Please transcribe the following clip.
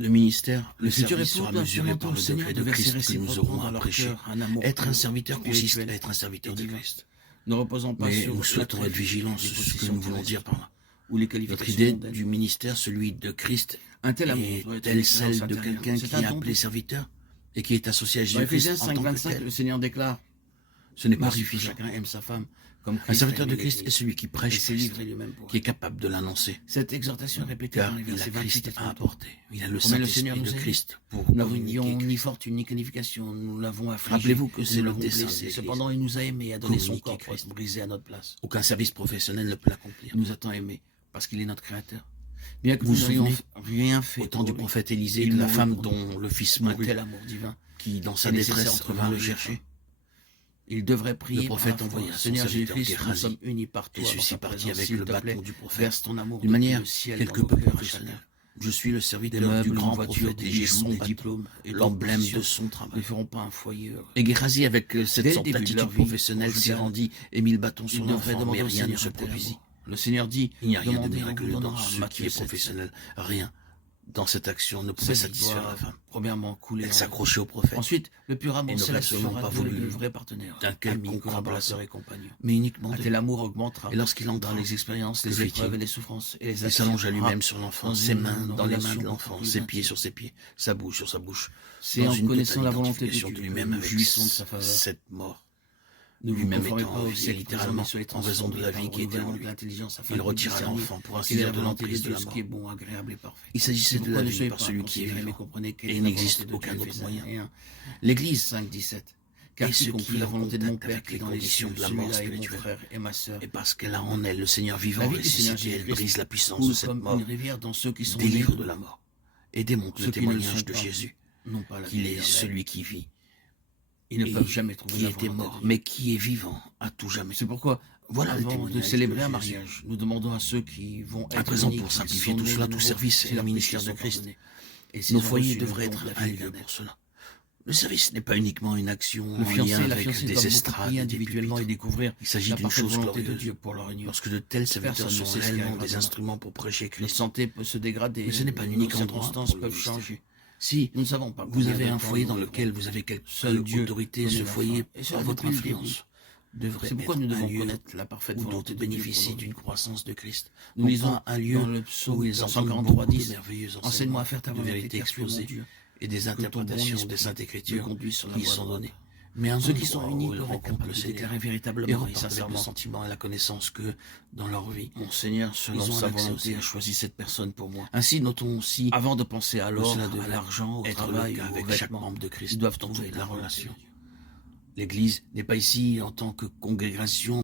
Le ministère, le futur service époux sera doit mesuré demander par au le Seigneur degré de de verser Christ que nous réciproquement aurons dans à leur prêcher. cœur un amour Être un pur, serviteur consiste spirituel à être un serviteur et de divin. Christ. Ne reposant pas Mais sur nous souhaitons être vigilants sur ce que nous voulons dire par là. ou les Notre qualifications idée mondaines. du ministère, celui de Christ, Un tel amour doit être une est-elle celle expérience de intérieure. quelqu'un C'est qui un est don appelé de- serviteur et qui est associé à Dans Jésus-Christ Éphésiens en tant que 5,25, tel? le Seigneur déclare Ce n'est pas Marie, que suffisant. chacun aime sa femme comme Un Christ serviteur a de aimé Christ est l'Église celui qui et prêche s'est Christ, livré lui-même pour qui est elle. capable de l'annoncer, Cette exhortation est répétée car dans les il a versets 28 Christ et à 33. apporter. Il a le Combien le Seigneur Saint-Esprit nous de aime. Christ pour Nous n'avions communiquer ni Christ. fortune ni qualification, nous l'avons affligé. Rappelez-vous que c'est nous le l'avons dessein de blessé. l'Église. Cependant, il nous a aimés et a donné son Communiquer corps pour Christ. être brisé à notre place. Aucun service professionnel ne peut l'accomplir. Il nous a tant aimés parce qu'il est notre créateur. Bien que Vous nous vous n'ayons souvenez, rien fait Au temps pour du lui, prophète Élisée, il de la mourut femme pour dont le fils un mourut, tel amour divin qui dans sa est nécessaire détresse entre vint nous le et chercher. il devrait prier Le prophète par la foi. envoya son Seigneur serviteur Jésus-Christ, nous Géhazi, sommes unis par et toi. dans celui-ci ta partit présence. avec S'il le te plaît, bâton du prophète, verse ton amour d'une manière depuis le ciel quelque dans peu nos cœurs à professionnelle. chacun. Je suis le Des serviteur meubles, du une grand voiture, prophète des et j'ai bijoux, son des bâton, diplômes et l'emblème d'autres de son ne travail. feront pas un foyer heureux. Et Géhazi, avec Dès cette le sorte début de d'attitude leur vie professionnelle, s'y conjugale, rendit et mit le bâton sur Il devrait l'enfant, mais demander au rien ne Seigneur se un tel produisit. amour. Le Seigneur dit, Il n'y a rien de demandez, on vous miraculeux dans donnera. ce qui Matthieu est 7. professionnel. Rien dans cette action ne pouvait Cette satisfaire victoire, la femme. premièrement, coulée Elle en s'accrochait au prophète, Ensuite, le pur Et amour, ne c'est la absolument pas de voulu vrai partenaire, d'un ami, quelconque collaborateur remplaçant, et compagnon. mais uniquement Un de tel amour augmentera Et lorsqu'il entra, dans les expériences, que les fit-il? épreuves et les souffrances et les Il s'allongea attirera lui-même sur l'enfant, dans ses une mains dans les mains relation de l'enfant, beaucoup plus ses pieds intime. sur ses pieds, sa bouche sur sa bouche, C'est dans en une connaissant totale la volonté de identification Dieu de que lui-même nous avec jouissons de sa faveur. cette mort. Ne vous Lui-même conformez étant pas au envoyé siècle littéralement présent, mais soyez en raison de la transformés vie par qui le était en renouvellement de lui. l'intelligence afin Il que vous retira discerniez l'enfant pour ainsi quelle est dire la de volonté de l'emprise de Dieu, la ce mort. qui est bon, agréable et parfait. Il s'agissait de Pourquoi la ne vie soyez par pas celui qui est inconsidérés, mais vivant. comprenez quelle Et est il la n'existe volonté de aucun Dieu, autre Éphésiens moyen. 1. L'Église 5, 17. Car est ce quiconque qui fait est la en volonté de mon contact Père avec qui est les dans les conditions cieux, de la mort celui-là est mon spirituelle. frère et ma sœur. Et parce qu'elle a en elle le Seigneur La vivant vie du Seigneur ressuscité, elle Jésus-Christ brise la puissance coule de cette comme mort, une rivière dans ceux qui sont nés, délivre de la mort, et démontre ceux le qui ne le témoignage sont de pas, Jésus, non pas la qu'il vie est éternelle. celui qui vit, Ils ne et peuvent jamais trouver qui la était volonté mort, de Dieu. mais qui est vivant à tout jamais. C'est pourquoi, Voilà le avant de témoignage célébrer de un Jésus. mariage, nous demandons à ceux qui vont être À présent, unis, pour qu'ils simplifier sont tout nés cela, de tout nouveau, service si est le leurs ministère péchés de sont Christ. pardonnés. Et s'ils Nos ont foyers reçu le devraient don être de la un vie lieu éternelle. pour cela. Le service n'est pas uniquement une action Le en fiancé lien et la avec fiancée des doivent beaucoup estrades prier et des individuellement et pupitres. découvrir Il s'agit la d'une parfaite chose volonté de glorieuse. Dieu pour leur union. Lorsque de tels serviteurs Personne ne sont sait ce qui réellement arrivera des demain. instruments pour prêcher Notre Christ. santé peut se dégrader, Mais ce n'est pas nos l'unique endroit circonstances pour le peuvent ministère. changer. Si Nous ne savons pas vous combien avez de un temps foyer nous dans vivrons. lequel vous avez quelque Seul Dieu autorité, connaît ce la foyer, fin. Et cela par votre depuis le début. influence, devrait C'est pourquoi nous être un devons lieu connaître la parfaite où volonté d'autres de Dieu pour bénéficient nous. d'une croissance de Christ. Nous Non lisons pas un lieu dans le où psaume ils entendent 143, beaucoup de 10. merveilleux Enseigne-moi enseignements, à faire ta de volonté, vérités car tu es mon exposées Dieu. et des Que ton bon interprétations esprit des Saintes me Écritures conduise sur la qui voie sont droite. données. Mais un Ceux qui sont endroit unis où ils doivent être rencontrent capables le de Seigneur déclarer et véritablement et repartent avec le sincèrement. sentiment et la connaissance que, dans leur vie, Mon Seigneur, selon ils ont sa un accès au volonté, a Seigneur. choisi cette personne pour moi. Ainsi, notons aussi Avant de penser à que l'or, cela à devrait l'argent, au être travail, le cas aux avec chaque vêtements, membre de Christ. ils doivent Toute trouver la la volonté relation. de Dieu. L'Église n'est pas ici en tant que congrégation